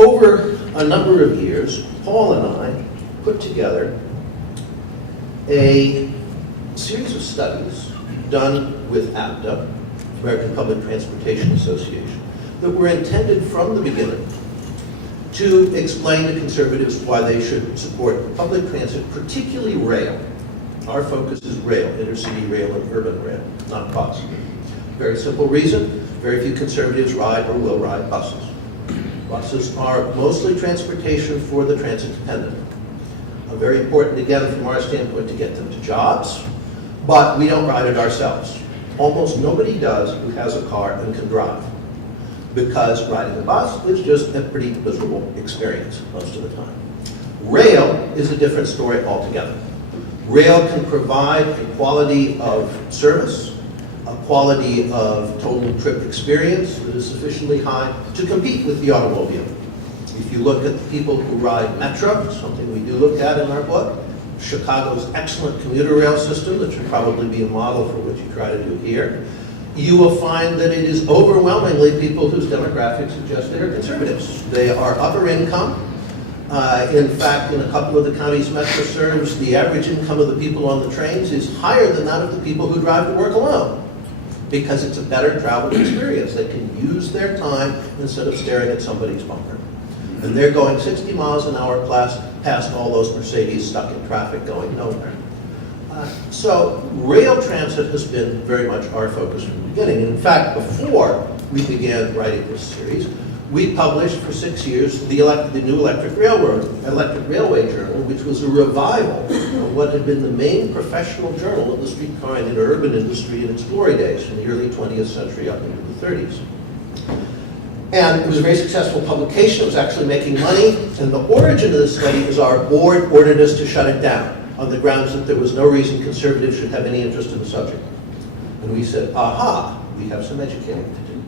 over a number of years, Paul and I put together a series of studies done with APTA, American Public Transportation Association, that were intended from the beginning to explain to conservatives why they should support public transit, particularly rail. Our focus is rail, intercity rail and urban rail, not bus. Very simple reason, very few conservatives ride or will ride buses. Buses are mostly transportation for the transit dependent. Very important, again, from our standpoint, to get them to jobs, but we don't ride it ourselves. Almost nobody does who has a car and can drive, because riding a bus is just a pretty miserable experience most of the time. Rail is a different story altogether. Rail can provide a quality of service, a quality of total trip experience that is sufficiently high to compete with the automobile. If you look at the people who ride Metro, something we do look at in our book, Chicago's excellent commuter rail system, that should probably be a model for what you try to do here, you will find that it is overwhelmingly people whose demographics suggest they are conservatives. They are upper income. In fact, in a couple of the counties Metro serves, the average income of the people on the trains is higher than that of the people who drive to work alone, because it's a better travel experience. They can use their time instead of staring at somebody's bumper. And they're going 60 miles an hour past all those Mercedes stuck in traffic going nowhere. So rail transit has been very much our focus from the beginning. In fact, before we began writing this series, we published for 6 years the new Electric Railway Journal, which was a revival of what had been the main professional journal of the streetcar and interurban industry in its glory days, from the early 20th century up into the 30s. And it was a very successful publication. It was actually making money. And the origin of the study is our board ordered us to shut it down on the grounds that there was no reason conservatives should have any interest in the subject. And we said, aha, we have some educating to do.